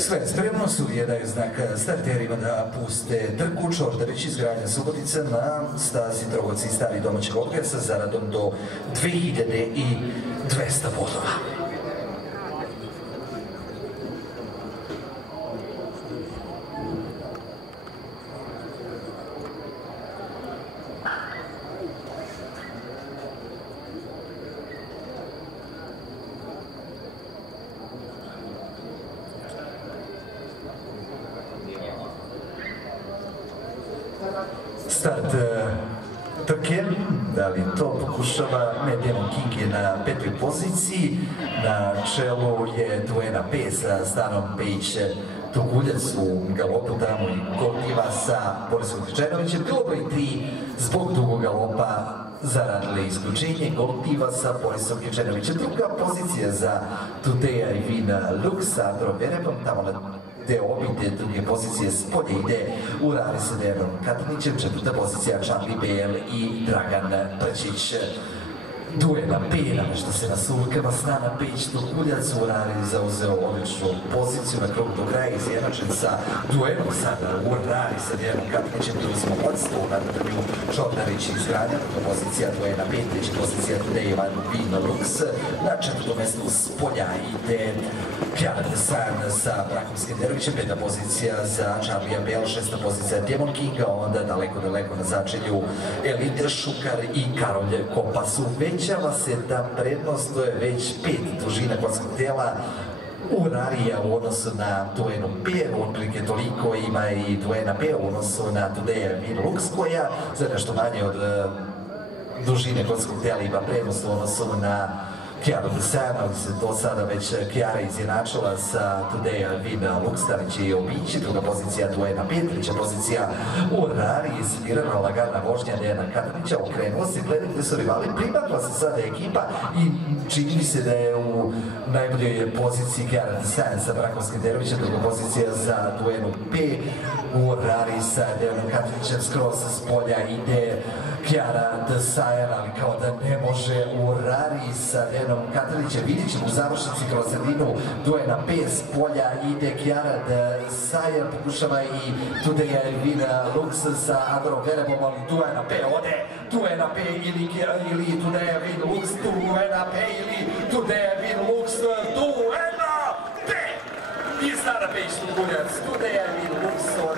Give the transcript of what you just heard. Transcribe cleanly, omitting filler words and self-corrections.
Sve spremno sudije daju znak starterima da puste trku. Čordavić izgradnja Subotica na stazi Trogoci stari domaćeg odgoja sa zaradom do 2200 bodova. Start trke, da li to pokušava Demon King je na 5. poziciji, na čelu je Duena P sa Stanom Pejić Tuguljac u galopu, tamo i Gotiva sa Borisom Kričajnovićem. Bilo broj 3 zbog dugog galopa zaradili isključenje Gotiva sa Borisom Kričajnovićem. Druga pozicija za Tuteja i Vina Lux sa Androm Verepom, tamo na deo obite druge pozicije spolje ide Urari sa Dejanom Katanićem, četvrta pozicija Charlie Bale i Dragan Prčić. Duena P, namešta se na sulkama, Snana Pejić Tuguljac, Urari zauzeo odličnu poziciju na krug do kraja, izjednačen sa Duenom sada Urari sa Dejanom Katanićem, preuzimo vodstvo na trnju Čordarić izgradnja, druga pozicija Duena P, treća pozicija Tudeja Vina Lux, na četvrtom mestu spolja ide Kjana Desan sa Brakom Skenderovićem, peta pozicija za Charlie Bale, šesta pozicija Demon Kinga, onda daleko na začelju Elite Šukar i Karolje Kopas. Uvećava se ta prednost, to je već 5 dužina konjskog tela Urarija u odnosu na Duenu P, otprilike toliko ima i Duena P u odnosu na Tudeja Vina Lux, koja za nešto manje od dužine konjskog tela ima prednost u odnosu na Kjanu Desan, ali se do sada već Kjara izjednačila sa Tudeja Vina Lux, da će i obići. Druga pozicija Duena P, treća pozicija Urari, svirana lagana vožnja Dejana Katanića, okrenuo se, gledaj gde su rivali, primakla se sada ekipa i čini mi se da je u najboljoj poziciji Kjana Desan sa Brakom Skenderovićem, druga pozicija za Duenu P, Urari sa Dejanom Katanićem, skroz s polja ide Kjana Desan, ali kao da ne može Urari sa Dejanom Katanićem. Vidjet ćemo u završnici kroz sredinu Duena P s polja ide Kjana Desan, pokušava i Tudeja Vina Lux sa Androm Verepom, ali Duena P ode, Duena P ili Tudeja Vina Lux, Duena P ili Tudeja Vina Lux, Duena P! I Stana Pejić Tuguljac, Tudeja Vina Lux.